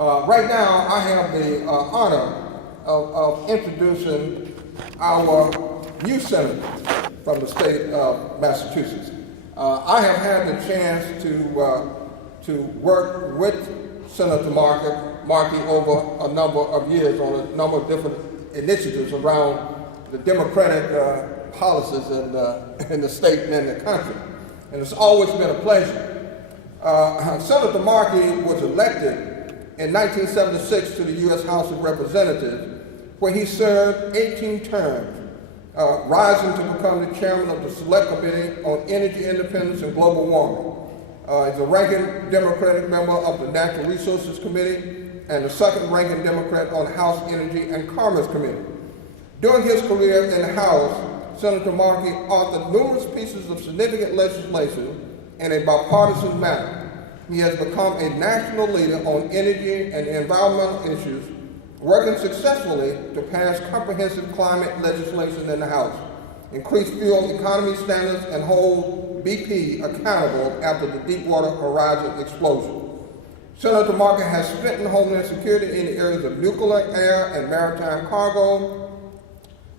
Right now, I have the honor of introducing our new senator from the state of Massachusetts. I have had the chance to work with Senator Markey over a number of years on a number of different initiatives around the democratic policies in the state and in the country. And it's always been a pleasure. Senator Markey was elected in 1976 to the U.S. House of Representatives, where he served 18 terms, rising to become the chairman of the Select Committee on Energy Independence and Global Warming. He's a ranking Democratic member of the Natural Resources Committee and the second ranking Democrat on the House Energy and Commerce Committee. During his career in the House, Senator Markey authored numerous pieces of significant legislation in a bipartisan manner. He has become a national leader on energy and environmental issues, working successfully to pass comprehensive climate legislation in the House, increase fuel economy standards, and hold BP accountable after the Deepwater Horizon explosion. Senator Markey has strengthened Homeland Security in the areas of nuclear, air, and maritime cargo,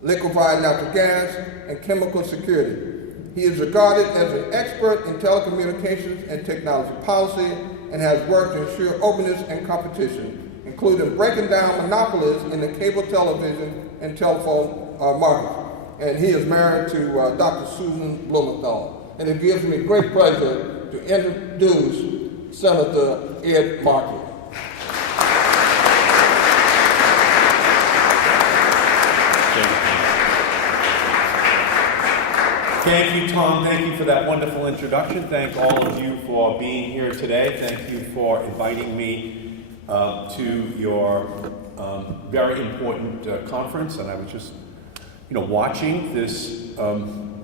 liquefied natural gas, and chemical security. He is regarded as an expert in telecommunications and technology policy and has worked to ensure openness and competition, including breaking down monopolies in the cable television and telephone market. And he is married to Dr. Susan Blumenthal. And it gives me great pleasure to introduce Senator Ed Markey. Thank you, Tom. Thank you for that wonderful introduction. Thank all of you for being here today. Thank you for inviting me to your very important conference. And I was just, watching this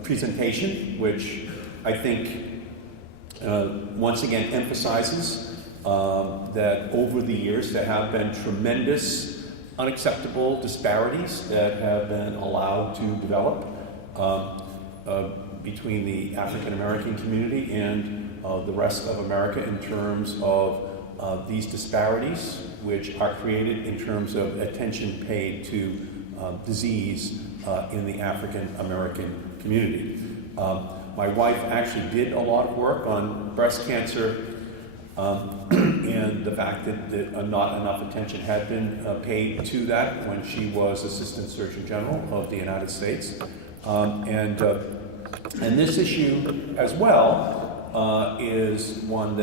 presentation, which I think once again emphasizes that over the years there have been tremendous, unacceptable disparities that have been allowed to develop between the African American community and the rest of America in terms of these disparities, which are created in terms of attention paid to disease in the African American community. My wife actually did a lot of work on breast cancer and the fact that not enough attention had been paid to that when she was Assistant Surgeon General of the United States. And this issue as well is one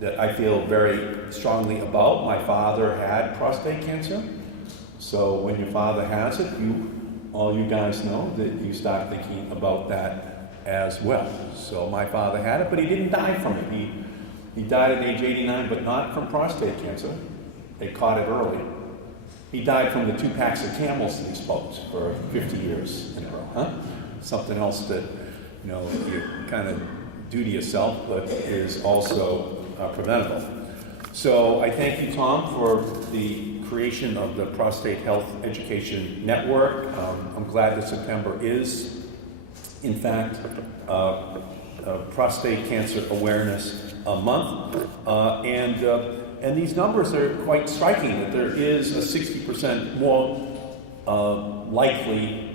that I feel very strongly about. My father had prostate cancer, so when your father has it, all you guys know that you start thinking about that as well. So my father had it, but he didn't die from it. He died at age 89, but not from prostate cancer. They caught it early. He died from the 2 packs of Camels that he smoked for 50 years in a row, huh? Something else that, you kind of do to yourself, but is also preventable. So I thank you, Tom, for the creation of the Prostate Health Education Network. I'm glad that September is, in fact, Prostate Cancer Awareness Month. And these numbers are quite striking, that there is a 60% more likely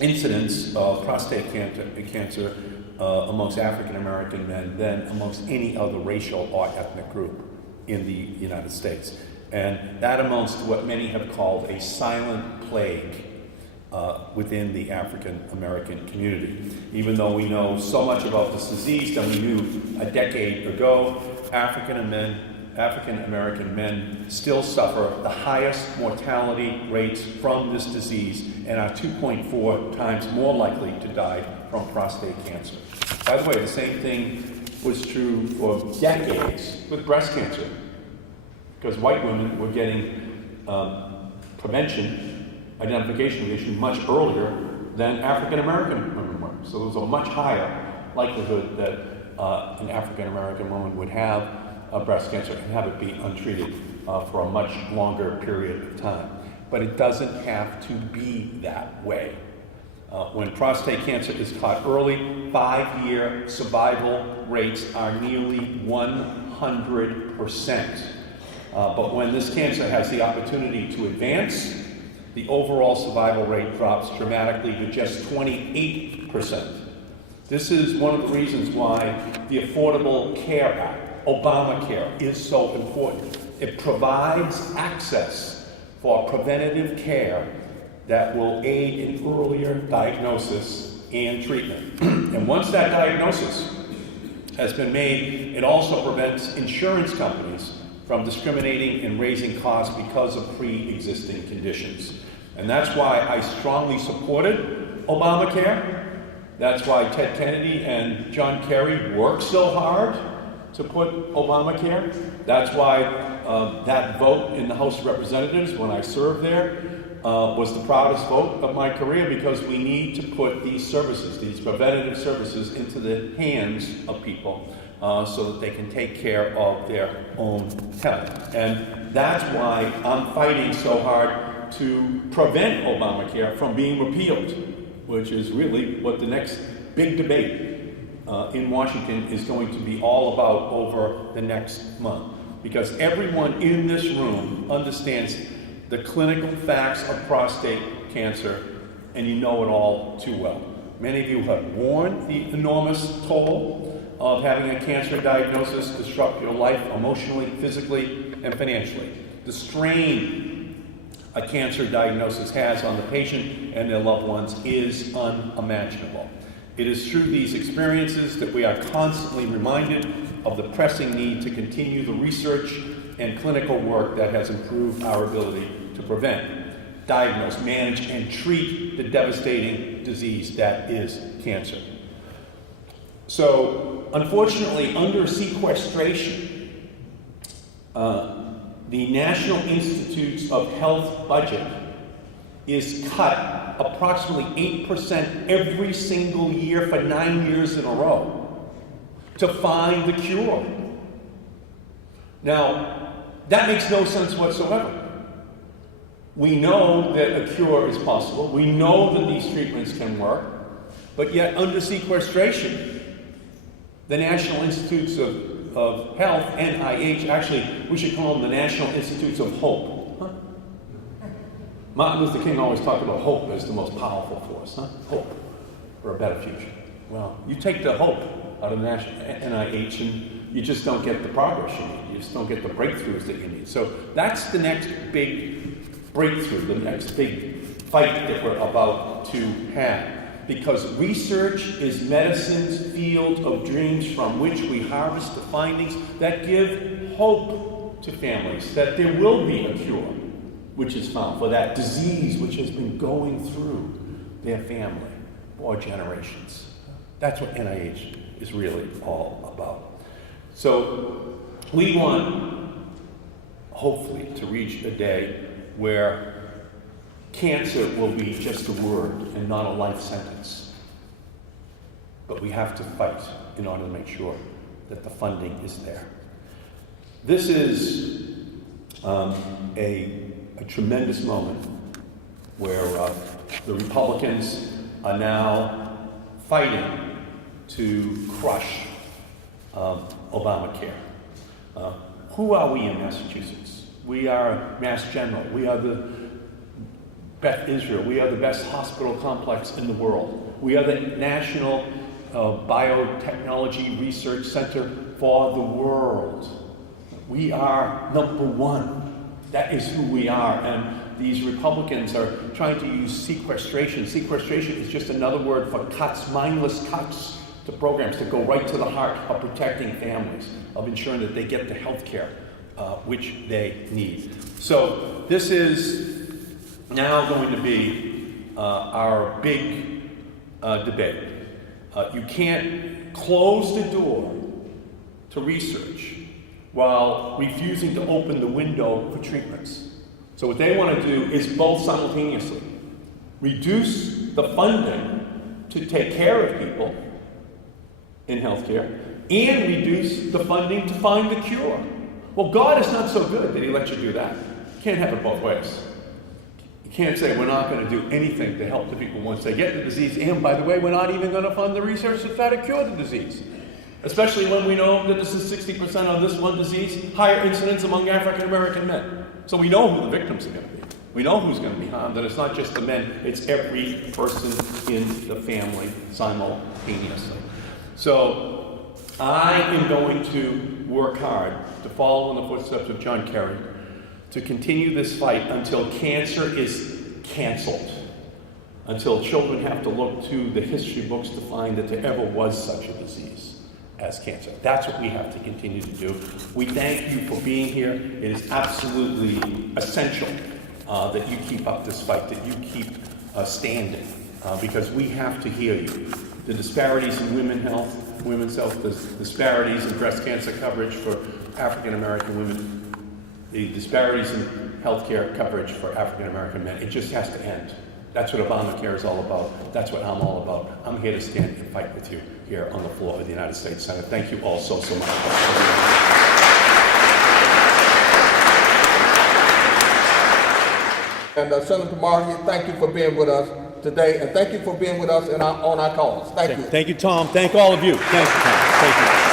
incidence of prostate cancer amongst African American men than amongst any other racial or ethnic group in the United States. And that amounts to what many have called a silent plague within the African American community. Even though we know so much about this disease than we knew a decade ago, African American men still suffer the highest mortality rates from this disease and are 2.4 times more likely to die from prostate cancer. By the way, the same thing was true for decades with breast cancer, because white women were getting prevention, identification of the issue much earlier than African American women were. So there was a much higher likelihood that an African American woman would have breast cancer and have it be untreated for a much longer period of time. But it doesn't have to be that way. When prostate cancer is caught early, 5-year survival rates are nearly 100%. 100%. But when this cancer has the opportunity to advance, the overall survival rate drops dramatically to just 28%. This is one of the reasons why the Affordable Care Act, Obamacare, is so important. It provides access for preventative care that will aid in earlier diagnosis and treatment. And once that diagnosis has been made, it also prevents insurance companies from discriminating and raising costs because of pre-existing conditions. And that's why I strongly supported Obamacare. That's why Ted Kennedy and John Kerry worked so hard to put Obamacare. That's why that vote in the House of Representatives when I served there was the proudest vote of my career, because we need to put these services, these preventative services, into the hands of people so that they can take care of their own health. And that's why I'm fighting so hard to prevent Obamacare from being repealed, which is really what the next big debate in Washington is going to be all about over the next month. Because everyone in this room understands the clinical facts of prostate cancer, and you know it all too well. Many of you have borne the enormous toll of having a cancer diagnosis disrupt your life emotionally, physically, and financially. The strain a cancer diagnosis has on the patient and their loved ones is unimaginable. It is through these experiences that we are constantly reminded of the pressing need to continue the research and clinical work that has improved our ability to prevent, diagnose, manage, and treat the devastating disease that is cancer. So, unfortunately, under sequestration, the National Institutes of Health budget is cut approximately 8% every single year for 9 years in a row to find the cure. Now, that makes no sense whatsoever. We know that a cure is possible. We know that these treatments can work. But yet, under sequestration, the National Institutes of Health, NIH, actually, we should call them the National Institutes of Hope. Huh? Martin Luther King always talked about hope as the most powerful force. Huh? Hope for a better future. Well, you take the hope out of the NIH and you just don't get the progress you need. You just don't get the breakthroughs that you need. So that's the next big breakthrough, the next big fight that we're about to have. Because research is medicine's field of dreams from which we harvest the findings that give hope to families that there will be a cure which is found for that disease which has been going through their family for generations. That's what NIH is really all about. So we want, hopefully, to reach a day where cancer will be just a word and not a life sentence. But we have to fight in order to make sure that the funding is there. This is a tremendous moment where the Republicans are now fighting to crush Obamacare. Who are we in Massachusetts? We are Mass General. We are the Beth Israel. We are the best hospital complex in the world. We are the National Biotechnology Research Center for the world. We are number one. That is who we are. And these Republicans are trying to use sequestration. Sequestration is just another word for cuts, mindless cuts to programs that go right to the heart of protecting families, of ensuring that they get the health care which they need. So this is now going to be our big debate. You can't close the door to research while refusing to open the window for treatments. So what they want to do is both simultaneously. Reduce the funding to take care of people in healthcare and reduce the funding to find the cure. Well, God is not so good that he lets you do that. You can't have it both ways. You can't say we're not going to do anything to help the people once they get the disease, and by the way, we're not even going to fund the research to try to cure the disease. Especially when we know that this is 60% of this one disease, higher incidence among African American men. So we know who the victims are going to be. We know who's going to be harmed, and it's not just the men, it's every person in the family simultaneously. So I am going to work hard to follow in the footsteps of John Kerry, to continue this fight until cancer is canceled, until children have to look to the history books to find that there ever was such a disease as cancer. That's what we have to continue to do. We thank you for being here. It is absolutely essential that you keep up this fight, that you keep standing, because we have to hear you. The disparities in women's health, the disparities in breast cancer coverage for African American women, the disparities in healthcare coverage for African American men, it just has to end. That's what Obamacare is all about. That's what I'm all about. I'm here to stand and fight with you here on the floor of the United States Senate. Thank you all so much. And Senator Markey, thank you for being with us today, and thank you for being with us on our cause. Thank you. Thank you, Tom. Thank all of you. Thank you, Tom. Thank you.